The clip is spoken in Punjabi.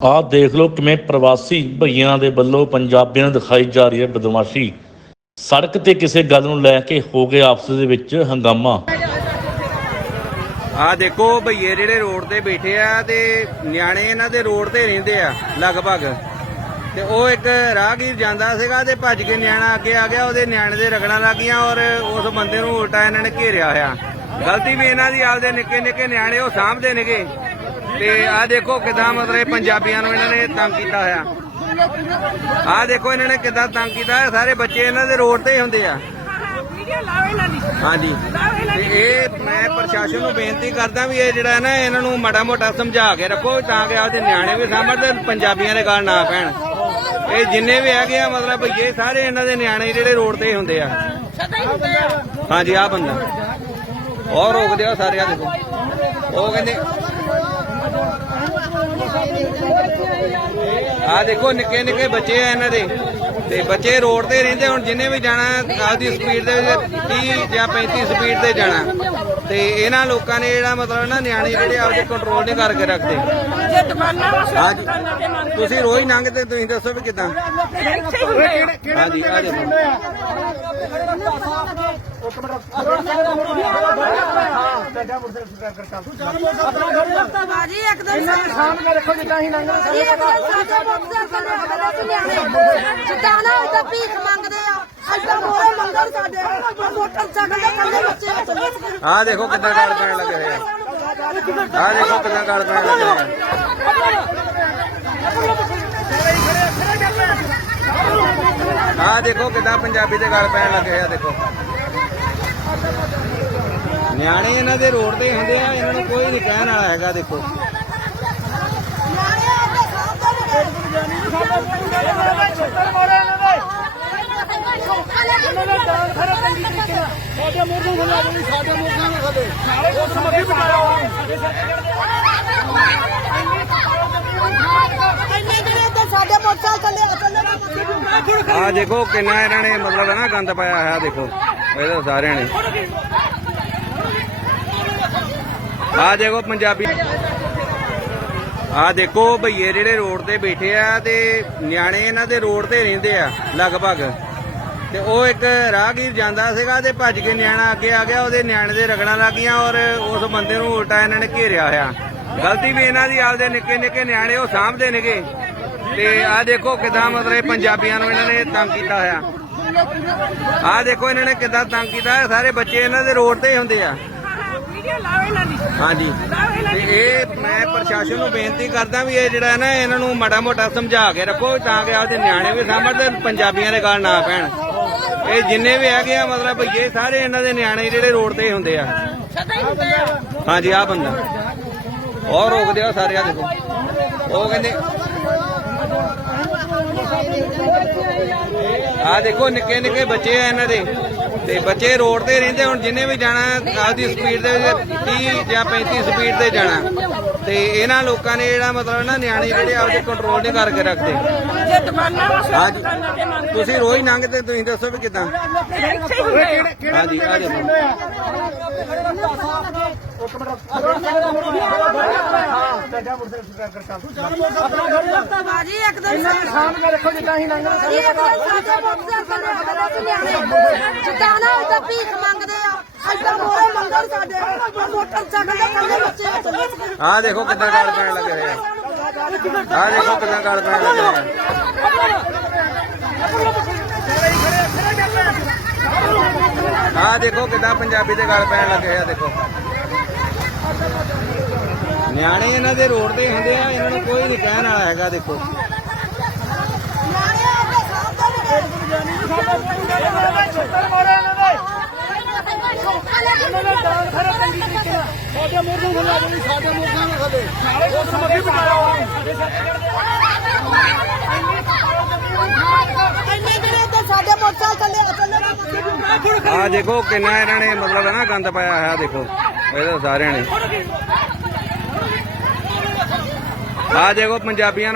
ਆਹ ਦੇਖ ਲਓ ਕਿਵੇਂ ਪ੍ਰਵਾਸੀ ਭਈਆਂ ਦੇ ਵੱਲੋਂ ਪੰਜਾਬੀਆਂ ਨੂੰ ਦਿਖਾਈ ਜਾ ਰਹੀ ਹੈ ਬਦਮਾਸ਼ੀ। ਸੜਕ ਤੇ ਕਿਸੇ ਗੱਲ ਨੂੰ ਲੈ ਕੇ ਹੋ ਗਿਆ ਆਪਸ ਦੇ ਵਿੱਚ ਹੰਗਾਮਾ। ਆ ਦੇਖੋ ਭਈਏ ਜਿਹੜੇ ਰੋਡ ਤੇ ਬੈਠੇ ਆ ਤੇ ਨਿਆਣੇ ਇਹਨਾਂ ਦੇ ਰੋਡ ਤੇ ਰਹਿੰਦੇ ਆ ਲਗਭਗ। ਤੇ ਉਹ ਇੱਕ ਰਾਹਗੀਰ ਜਾਂਦਾ ਸੀਗਾ ਤੇ ਭੱਜ ਕੇ ਨਿਆਣਾ ਅੱਗੇ ਆ ਗਿਆ, ਉਹਦੇ ਨਿਆਣੇ ਦੇ ਰਗੜਾਂ ਲੱਗੀਆਂ ਔਰ ਉਸ ਬੰਦੇ ਨੂੰ ਉਲਟਾ ਇਹਨਾਂ ਨੇ ਘੇਰਿਆ ਹੋਇਆ। ਗਲਤੀ ਵੀ ਇਹਨਾਂ ਦੀ, ਆਪਦੇ ਨਿੱਕੇ ਨਿੱਕੇ ਨਿਆਣੇ ਉਹ ਸਾਂਭਦੇ ਨੇਗੇ। ਤੇ ਆ ਦੇਖੋ ਕਿਦਾਂ ਮਤਲਬ ਪੰਜਾਬੀਆਂ ਨੂੰ ਇਹਨਾਂ ਨੇ ਤੰਗ ਕੀਤਾ ਹੋਇਆ। ਆ ਦੇਖੋ ਇਹਨਾਂ ਨੇ ਕਿਦਾਂ ਤੰਗ ਕੀਤਾ ਸਾਰੇ ਬੱਚੇ ਇਹਨਾਂ ਦੇ ਰੋਡ ਤੇ ਹੀ ਹੁੰਦੇ ਆ। ਹਾਂਜੀ। ਤੇ ਇਹ ਮੈਂ ਪ੍ਰਸ਼ਾਸਨ ਨੂੰ ਬੇਨਤੀ ਕਰਦਾ ਵੀ ਇਹ ਜਿਹੜਾ ਹੈ ਨਾ, ਇਹਨਾਂ ਨੂੰ ਮਾੜਾ ਮੋਟਾ ਸਮਝਾ ਕੇ ਰੱਖੋ ਤਾਂ ਕਿ ਆਪਦੇ ਨਿਆਣੇ ਵੀ ਸਮਝਣ ਪੰਜਾਬੀਆਂ ਦੇ ਗੱਲ ਨਾ ਪੈਣ। ਇਹ ਜਿੰਨੇ ਵੀ ਹੈਗੇ ਆ, ਮਤਲਬ ਇਹ ਸਾਰੇ ਇਹਨਾਂ ਦੇ ਨਿਆਣੇ ਜਿਹੜੇ ਰੋਡ ਤੇ ਹੁੰਦੇ ਆ ਹੁੰਦੇ ਆ। ਹਾਂਜੀ ਆ ਬੰਦਾ। ਔਰ ਰੋਕਦੇ ਆ ਸਾਰੇ ਆ ਦੇਖੋ ਉਹ ਕਹਿੰਦੇ ਆ ਦੇਖੋ ਨਿੱਕੇ ਨਿੱਕੇ ਬੱਚੇ ਆ ਇਹਨਾਂ ਦੇ। ਤੇ ਬੱਚੇ ਰੋਡ ਤੇ ਰਹਿੰਦੇ ਹੁਣ ਜਿੰਨੇ ਵੀ ਜਾਣਾ ਆਪਦੀ ਸਪੀਡ ਦੇ ਵਿੱਚ 30 ਜਾਂ 35 ਸਪੀਡ ਤੇ ਜਾਣਾ। ਤੇ ਇਹਨਾਂ ਲੋਕਾਂ ਨੇ ਜਿਹੜਾ ਮਤਲਬ ਨਾ ਨਿਆਣੇ ਜਿਹੜੇ ਆਪਦੇ ਕੰਟਰੋਲ ਨਹੀਂ ਕਰਕੇ ਰੱਖਦੇ। ਹਾਂਜੀ ਤੁਸੀਂ ਰੋਜ਼ ਲੰਘਦੇ ਤੁਸੀਂ ਦੱਸੋ ਵੀ ਕਿਦਾਂ? ਇੱਥੇ ਹੀ ਹੁੰਦੇ ਆ ਹਾਂਜੀ ਆ ਦੇਖੋ ਬਾਜੀ ਇੱਕਦਮ ਸਾਹਮਣੇ ਦੇਖੋ ਜਿੱਦਾਂ ਹੀ ਲੰਘਣਾ ਜੀ ਇੱਕਦਮ ਸਾਡੇ ਮੋਟਰਸਾਈਕਲ ਦੇ ਖੜਾ ਤੇ ਲਿਆਣੇ ਜਿੱਦਾਂ ਨਾ ਉਹਦਾ ਭੀਖ ਮੰਗਦੇ ਆ ਅੱਡਾ ਮੋਰੇ ਮੰਗਣ ਸਾਡੇ ਮੋਟਰਸਾਈਕਲ ਦੇ ਥੱਲੇ ਬੱਚੇ ਆ ਦੇਖੋ ਕਿੱਦਾਂ ਗਾਲ ਪੈਣ ਲੱਗੇ ਹੋਏ ਆ। ਆ ਦੇਖੋ ਕਿੱਦਾਂ ਗਾਲ ਪੈਣ ਲੱਗੇ ਹੋਏ ਆ। ਦੇਖੋ ਕਿੱਦਾਂ ਪੰਜਾਬੀ ਦੇ ਗਾਲ ਪੈਣ ਲੱਗੇ ਹੋਏ ਆ, ਦੇਖੋ। ਨਿਆਣੇ ਇਹਨਾਂ ਦੇ ਰੋਡ ਤੇ ਹੁੰਦੇ ਆ, ਇਹਨਾਂ ਨੂੰ ਕੋਈ ਨਹੀਂ ਕਹਿਣ ਵਾਲਾ ਹੈਗਾ, ਦੇਖੋ। ਸਾਡੇ ਮੋਟਰਸਾਈਕਲ ਚੱਲੇ ਚੱਲੇ ਆ ਦੇਖੋ ਕਿੰਨਾ ਇਹਨਾਂ ਨੇ ਮਤਲਬ ਨਾ ਗੰਦ ਪਾਇਆ ਹੋਇਆ, ਦੇਖੋ। ਇਹਦੇ ਸਾਰਿਆਂ ਨੇ। ਆ ਦੇਖੋ ਪੰਜਾਬੀ। ਆ ਦੇਖੋ ਭਈਏ ਜਿਹੜੇ ਰੋਡ ਤੇ ਬੈਠੇ ਆ ਤੇ ਨਿਆਣੇ ਇਹਨਾਂ ਦੇ ਰੋਡ ਤੇ ਰਹਿੰਦੇ ਆ, ਲਗਭਗ। ਤੇ ਉਹ ਇੱਕ ਰਾਹਗੀਰ ਜਾਂਦਾ ਸੀਗਾ ਤੇ ਭੱਜ ਕੇ ਨਿਆਣਾ ਅੱਗੇ ਆ ਗਿਆ, ਉਹਦੇ ਨਿਆਣੇ ਦੇ ਰਗੜਾਂ ਲੱਗੀਆਂ ਔਰ ਉਸ ਬੰਦੇ ਨੂੰ ਉਲਟਾ ਇਹਨਾਂ ਨੇ ਘੇਰਿਆ ਹੋਇਆ। ਗਲਤੀ ਵੀ ਇਹਨਾਂ ਦੀ, ਆਪਦੇ ਨਿੱਕੇ ਨਿੱਕੇ ਨਿਆਣੇ ਉਹ ਸਾਂਭਦੇ ਨੇਗੇ। ਤੇ ਆ ਦੇਖੋ ਕਿਦਾਂ ਮਤਲਬ ਪੰਜਾਬੀਆਂ ਨੂੰ ਇਹਨਾਂ ਨੇ ਤੰਗ ਕੀਤਾ ਹੋਇਆ। ਆ ਦੇਖੋ ਇਹਨਾਂ ਨੇ ਕਿਦਾਂ ਤੰਗ ਕੀਤਾ। ਸਾਰੇ ਬੱਚੇ ਇਹਨਾਂ ਦੇ ਰੋਡ ਤੇ ਹੀ ਹੁੰਦੇ ਆ। ਵੀਡੀਓ ਲਾਓ ਇਹਨਾਂ ਦੀ। ਹਾਂਜੀ। ਤੇ ਇਹ ਮੈਂ ਪ੍ਰਸ਼ਾਸਨ ਨੂੰ ਬੇਨਤੀ ਕਰਦਾ ਵੀ ਇਹ ਜਿਹੜਾ ਹੈ ਨਾ ਇਹਨਾਂ ਨੂੰ ਮਾੜਾ ਮੋਟਾ ਸਮਝਾ ਕੇ ਰੱਖੋ ਤਾਂ ਕਿ ਆਪਦੇ ਨਿਆਣੇ ਵੀ ਸਮਝਣ ਤੇ ਪੰਜਾਬੀਆਂ ਦੇ ਗੱਲ ਨਾ ਪੈਣ। ਇਹ ਜਿੰਨੇ ਵੀ ਹੈਗੇ ਆ ਮਤਲਬ ਭਈਏ ਸਾਰੇ ਇਹਨਾਂ ਦੇ ਨਿਆਣੇ ਜਿਹੜੇ ਰੋਡ ਤੇ ਹੁੰਦੇ ਆ। ਹਾਂਜੀ ਆ ਬੰਦਾ। ਔਰ ਰੋਕਦੇ ਆ ਸਾਰੇ ਆ ਦੇਖੋ। ਉਹ ਕਹਿੰਦੇ ਆ ਦੇਖੋ ਨਿੱਕੇ ਨਿੱਕੇ ਬੱਚੇ ਆ ਇਹਨਾਂ ਦੇ। ਤੇ ਬੱਚੇ ਰੋਡ ਤੇ ਰਹਿੰਦੇ, ਹੁਣ ਜਿੰਨੇ ਵੀ ਜਾਣਾ ਆਪਦੀ ਸਪੀਡ ਦੇ ਵਿੱਚ 30 ਜਾਂ 35 ਸਪੀਡ ਤੇ ਜਾਣਾ। ਤੇ ਇਹਨਾਂ ਲੋਕਾਂ ਨੇ ਜਿਹੜਾ ਮਤਲਬ ਨਾ ਨਿਆਣੇ ਜਿਹੜੇ ਆਪਦੇ ਕੰਟਰੋਲ ਨਹੀਂ ਕਰਕੇ ਰੱਖਦੇ। ਜੇ ਦੁਕਾਨਾਂ ਵਾ ਹਾਂਜੀ ਦੁਕਾਨਾਂ ਤੇ ਤੁਸੀਂ ਰੋਜ਼ ਲੰਘਦੇ ਤੁਸੀਂ ਦੱਸੋ ਵੀ ਕਿਦਾਂ? ਇੱਥੇ ਹੀ ਹੁੰਦੇ ਆ। ਹਾਂਜੀ ਆ ਦੇਖੋ ਬਾਜੀ ਇੱਕਦਮ ਸਾਹਮਣੇ ਦੇਖੋ ਜਿੱਦਾਂ ਹੀ ਲੰਘਣਾ ਜੀ ਇੱਕਦਮ ਸਾਡੇ ਮੋਟਰਸਾਈਕਲ ਦੇ ਖੜਾ ਤੇ ਲਿਆਣੇ ਜਿੱਦਾਂ ਨਾ ਉਹਦਾ ਭੀਖ ਮੰਗਦੇ ਆ। ਅੱਡਾ ਮੋਰੇ ਮੰਗਣ ਸਾਡੇ। ਮੋਟਰਸਾਈਕਲ ਦੇ ਥੱਲੇ ਬੱਚੇ ਆ ਦੇਖੋ ਕਿਦਾਂ ਗਾਲ ਪੈਣ ਲੱਗੇ ਹੋਏ ਆ। ਆ ਦੇਖੋ ਕਿਦਾਂ ਗਾਲ ਪੈਣ ਲੱਗੇ ਆ ਦੇਖੋ ਕਿਦਾਂ ਪੰਜਾਬੀ ਦੇ ਗਾਲ ਪੈਣ ਲੱਗੇ ਆ, ਦੇਖੋ। ਨਿਆਣੇ ਇਹਨਾਂ ਦੇ ਰੋਡ ਤੇ ਹੁੰਦੇ ਆ, ਇਹਨਾਂ ਨੂੰ ਕੋਈ ਨਹੀਂ ਕਹਿਣ ਵਾਲਾ ਹੈਗਾ, ਦੇਖੋ। ਸਾਡੇ ਮੋਟਰਸਾਈਕਲ ਚੱਲੇ ਚੱਲੇ ਆ ਦੇਖੋ ਕਿੰਨਾ ਇਹਨਾਂ ਨੇ ਮਤਲਬ ਹੈ ਨਾ ਗੰਦ ਪਾਇਆ ਹੋਇਆ ਦੇਖੋ। ਇਹਦੇ ਸਾਰਿਆਂ ਨੇ। ਆ ਦੇਖੋ ਪੰਜਾਬੀਆਂ